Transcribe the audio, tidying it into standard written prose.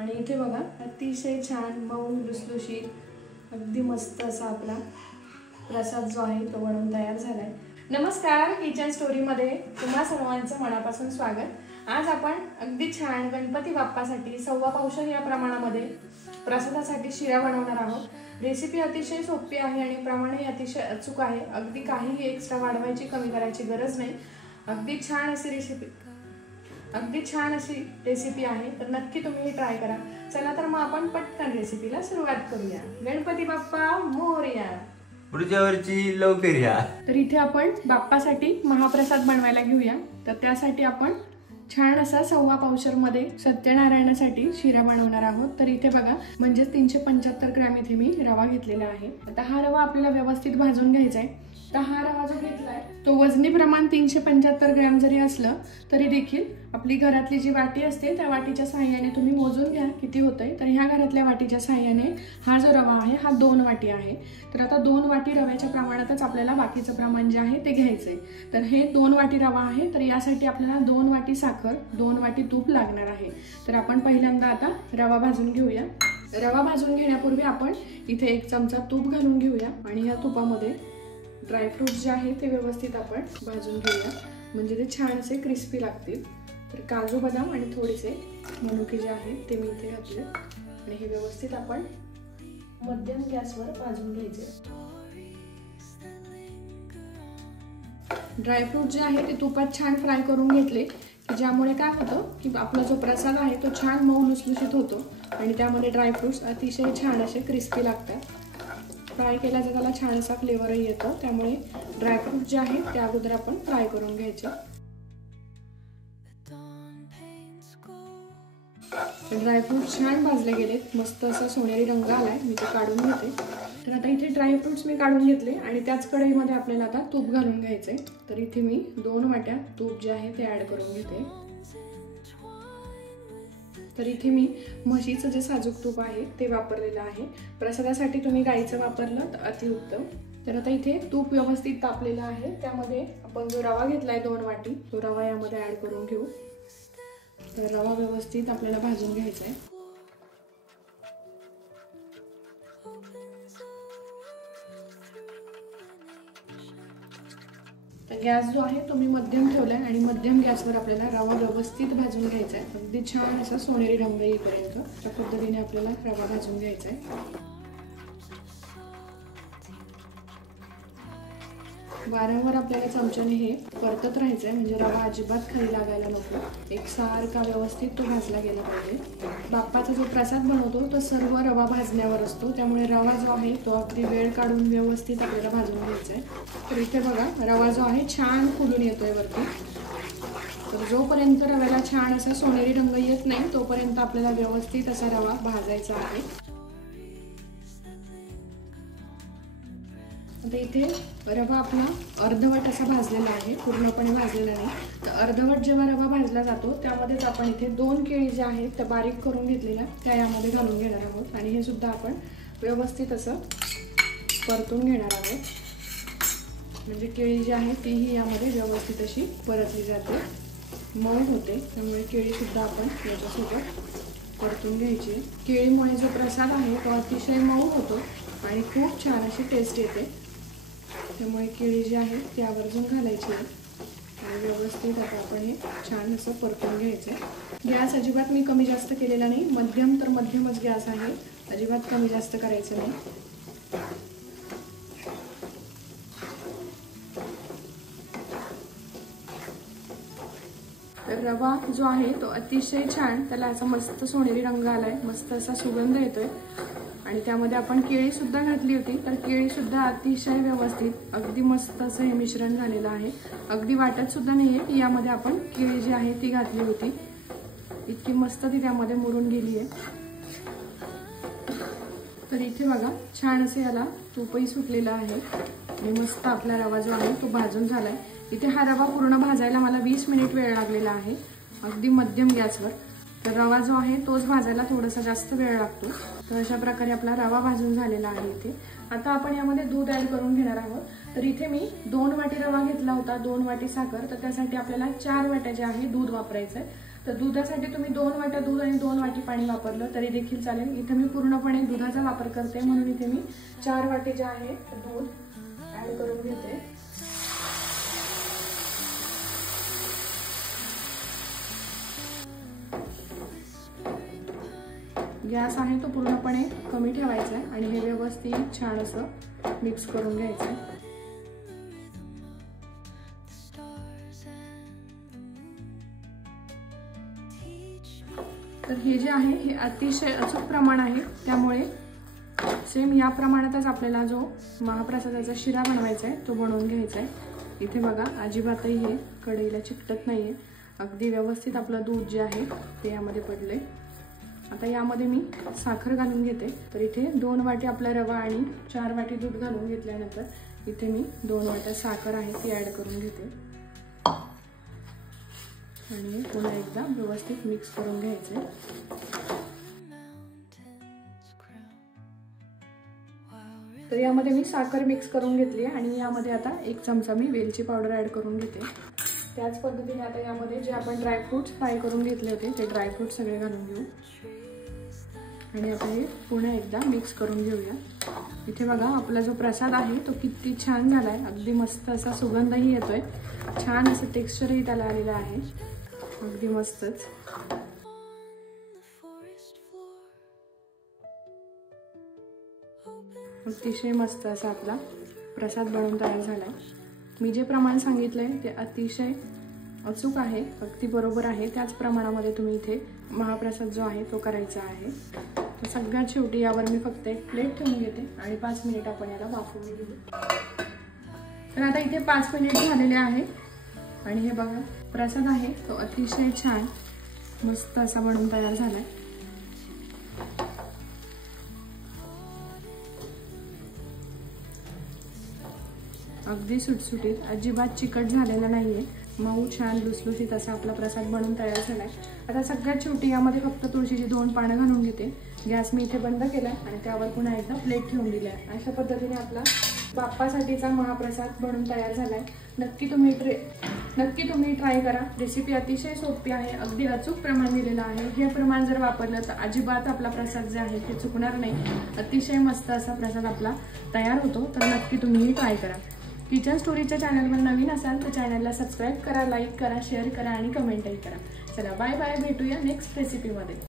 आणि इथे बघा अतिशय छान मऊ लुसलुशीत अगदी मस्त असा आपला प्रसाद जो आहे तो बनवून तयार झालाय। नमस्कार, किचन स्टोरीमध्ये तुम्हा सर्वांचं मनापासून स्वागत। आज आपण अगदी छान गणपती बाप्पासाठी 1.25 पावशेर या प्रमाणामध्ये प्रसादासाठी शिरा बनवणार आहोत। रेसिपी अतिशय सोपी आहे आणि प्रमाणही अतिशय अचूक आहे। अगदी काही एक्स्ट्रा वाढवायची कमी करायची गरज नाही। अगदी छान अशी रेसिपी आहे, तर नक्की तुम्ही ही ट्राय करा। चला तर मग आपण पटकन रेसिपीला सुरुवात करूया। गणपती बाप्पा मोरया, पुढच्यावरची लवकर या। तर इथे आपण बाप्पासाठी महाप्रसाद बनवायला घेऊया। तर त्यासाठी आपण छान असा 1.25 पावशेर मध्ये सत्यनारायणासाठी शिरा बनवणार आहोत। तर इथे बघा म्हणजे 375 ग्रॅम इथे मी रवा घेतलेला आहे। आता हा रवा आपल्याला व्यवस्थित भाजून घ्यायचा आहे। तर हा रवा जो घेतलाय तो वजनी प्रमाण 375 ग्रॅम जरी असलं तरी देखील आपली घरातली जी वाटी असते त्या वाटीच्या सहाय्याने तुम्ही मोजून घ्या किती होतंय। तर ह्या घरातल्या वाटीच्या सहाय्याने हा जो रवा आहे हा 2 वाटी आहे। तर आता 2 वाटी रव्याच्या प्रमाणातच आपल्याला बाकीचं प्रमाण जे आहे ते घ्यायचंय। तर हे 2 वाटी रवा आहे, तर यासाठी आपल्याला 2 वाटी साखर, 2 वाटी तूप लागणार आहे। तर आपण पहिल्यांदा आता रवा भाजून घेऊया। रवा भाजून घेण्यापूर्वी आपण इथे 1 चमचा तूप घालून घेऊया आणि या तुपामध्ये ड्रायफ्रूट्स जे आहे ते व्यवस्थित आपण भाजून घेऊया, म्हणजे ते छान असे क्रिस्पी लागतील। तर काजू बदाम आणि थोडेसे मनुके जे आहेत ते मी इथे घातले आणि हे व्यवस्थित आपण मध्यम गॅसवर भाजून घ्यायचे। ड्रायफ्रूट जे आहे ते तुपात छान फ्राय करून घेतले की ज्यामुळे काय होतं की आपला जो प्रसाद आहे तो छान मऊ लुसलुशीत होतो आणि त्यामध्ये ड्रायफ्रूट्स अतिशय छान असे क्रिस्पी लागतात। फ्राय केल्याचा त्याला छान असा फ्लेवरही येतो, त्यामुळे ड्रायफ्रूट जे आहेत ते अगोदर आपण फ्राय करून घ्यायचे। ड्रायफ्रूट छान भाजले गेलेत, मस्त असा सोनेरी रंग आलाय, मी ते काढून घेते। तर आता इथे ड्रायफ्रूट्स मी काढून घेतले आणि त्याच कढईमध्ये आपल्याला आता तूप घालून घ्यायचंय। तर इथे मी 2 वाट्या तूप जे आहे ते ऍड करून घेते। तर इथे मी म्हशीचं जे साजूक तूप आहे ते वापरलेलं आहे। प्रसादासाठी तुम्ही गाईचं वापरलं तर अतिउत्तम। तर आता इथे तूप व्यवस्थित तापलेलं आहे, त्यामध्ये आपण जो रवा घेतलाय 2 वाटी तो रवा यामध्ये ऍड करून घेऊ। तर रवा व्यवस्थित आपल्याला भाजून घ्यायचा आहे। तर गॅस जो आहे तो मी मध्यम ठेवलाय आणि मध्यम गॅसवर आपल्याला रवा व्यवस्थित भाजून घ्यायचा आहे, अगदी छान असा सोनेरी रंग येईपर्यंत त्या पद्धतीने आपल्याला रवा भाजून घ्यायचा आहे। वारंवार आपल्याला चमच्याने हे परतत राहायचं आहे, म्हणजे रवा अजिबात खाली लागायला नको, एकसारखा व्यवस्थित तो भाजला गेला पाहिजे। बाप्पाचा जो प्रसाद बनवतो तो सर्व रवा भाजण्यावर असतो, त्यामुळे रवा जो आहे तो अगदी वेळ काढून व्यवस्थित आपल्याला भाजून घ्यायचा आहे। तर इथे बघा रवा जो आहे छान फुलून येतोय वरती। तर जोपर्यंत रव्याला छान असा सोनेरी रंग येत नाही तोपर्यंत आपल्याला व्यवस्थित असा रवा भाजायचा आहे। आता इथे रवा आपला अर्धवट असा भाजलेला आहे, पूर्णपणे भाजलेला नाही। तर अर्धवट जेव्हा रवा भाजला जातो त्यामध्येच आपण इथे 2 केळी जे आहेत त्या बारीक करून घेतलेल्या त्या यामध्ये घालून घेणार आहोत आणि हे सुद्धा आपण व्यवस्थित असं परतून घेणार आहोत, म्हणजे केळी जी आहे तीही यामध्ये व्यवस्थित अशी परतली जाते, मऊ होते। त्यामुळे केळी सुद्धा आपण याच्यासोबत परतून घ्यायची। केळीमुळे जो प्रसाद आहे तो अतिशय मऊ होतो आणि खूप छान अशी टेस्ट येते, त्यामुळे केळी जी आहे ती आवर्जून घालायची आहे आणि व्यवस्थित आता आपण हे छान असं परतून घ्यायचं। गॅस अजिबात मी कमी जास्त केलेला नाही, मध्यम तर मध्यमच गॅस आहे, अजिबात कमी जास्त करायचं नाही। तर रवा जो आहे तो अतिशय छान, त्याला असा मस्त सोनेरी रंग आलाय, मस्त असा सुगंध येतोय आणि त्यामध्ये आपण केळी सुद्धा घातली होती, तर केळी सुद्धा अतिशय व्यवस्थित अगदी मस्त असं हे मिश्रण झालेलं आहे। अगदी वाटत सुद्धा नाहीये की यामध्ये आपण केळी जी आहे ती घातली होती, इतकी मस्त ती त्यामध्ये मुरून गेली आहे। तर इथे बघा छान असे याला तूपही सुटलेलं आहे आणि मस्त आपला रवा जो आहे तो भाजून झालाय। इथे हा रवा पूर्ण भाजायला मला 20 मिनिट वेळ लागलेला आहे, अगदी मध्यम गॅसवर। तर रवा जो आहे तोच भाजायला थोडासा जास्त वेळ लागतो। तर अशा प्रकारे आपला रवा भाजून झालेला आहे इथे। आता आपण यामध्ये दूध ऍड करून घेणार आहोत। तर इथे मी 2 वाटी रवा घेतला होता, 2 वाटी साखर, तर त्यासाठी आपल्याला 4 वाट्या जे आहे दूध वापरायचं आहे। तर दुधासाठी तुम्ही 2 वाट्या दूध आणि 2 वाटी पाणी वापरलं तरी देखील चालेल। इथे मी पूर्णपणे दुधाचा वापर करते म्हणून इथे मी 4 वाटी जे आहे दूध ऍड करून घेते। गॅस आहे तो पूर्णपणे कमी ठेवायचा आहे आणि हे व्यवस्थित छान असं मिक्स करून घ्यायचं आहे। तर हे जे आहे हे अतिशय अचूक प्रमाण आहे, त्यामुळे सेम या प्रमाणातच आपल्याला जो महाप्रसादाचा शिरा बनवायचा आहे तो बनवून घ्यायचा आहे। इथे बघा अजिबातही हे कढईला चिकटत नाहीये, अगदी व्यवस्थित आपलं दूध जे आहे ते यामध्ये पडले। आता यामध्ये मी साखर घालून घेते। तर इथे 2 वाटी आपला रवा आणि 4 वाटी दूध घालून घेतल्यानंतर इथे मी 2 वाट्या साखर आहे ती ऍड करून घेते आणि पुन्हा एकदा व्यवस्थित मिक्स करून घ्यायचे। तर यामध्ये मी साखर मिक्स करून घेतली आणि यामध्ये आता 1 चमचा मी वेलची पावडर ऍड करून घेते। त्याच पद्धतीने आता यामध्ये जे आपण ड्रायफ्रुट्स फ्राय करून घेतले होते ते ड्रायफ्रुट्स सगळे घालून घेऊ आणि आता हे पुन्हा एकदा मिक्स करून घेऊया। इथे बघा आपला जो प्रसाद आहे तो किती छान झालाय, अगदी मस्त असा सुगंधही येतोय, छान असं टेक्स्चरही त्याला आलेलं आहे, अगदी मस्तच। अतिशय मस्त असा आपला प्रसाद बनवून तयार झालाय। मी जे प्रमाण सांगितलंय ते अतिशय अचूक आहे, अगदी बरोबर आहे। त्याच प्रमाणामध्ये तुम्ही इथे महाप्रसाद जो आहे तो करायचा आहे। तर सगळ्यात शेवटी यावर मी फक्त एक प्लेट ठेवून घेते आणि 5 मिनिट आपण याला वाफवून घेऊ। तर आता इथे 5 मिनिट झालेले आहे आणि हे बघा प्रसाद आहे तो अतिशय छान मस्त असा बनवून तयार झालाय। अगदी सुटसुटीत, अजिबात चिकट झालेला नाहीये, मऊ छान लुसलुसीत असा आपला प्रसाद बनवून तयार झालाय। आता सगळ्यात शेवटी यामध्ये फक्त तुळशीची 2 पानं घालून घेते। गॅस मी इथे बंद केलाय आणि त्यावर पुन्हा एकदा प्लेट ठेवून दिली आहे। अशा पद्धतीने आपला बाप्पासाठीचा महाप्रसाद बनवून तयार झालाय। नक्की तुम्ही ट्राय करा। रेसिपी अतिशय सोपी आहे, अगदी अचूक प्रमाण दिलेलं आहे। हे प्रमाण जर वापरलं तर अजिबात आपला प्रसाद जे आहे ते चुकणार नाही, अतिशय मस्त असा प्रसाद आपला तयार होतो। तर नक्की तुम्ही ट्राय करा। किचन स्टोरीच्या चॅनलवर नवीन असाल तर चॅनलला सबस्क्राईब करा, लाईक करा, शेअर करा आणि कमेंटही करा। चला बाय बाय, भेटूया नेक्स्ट रेसिपीमध्ये।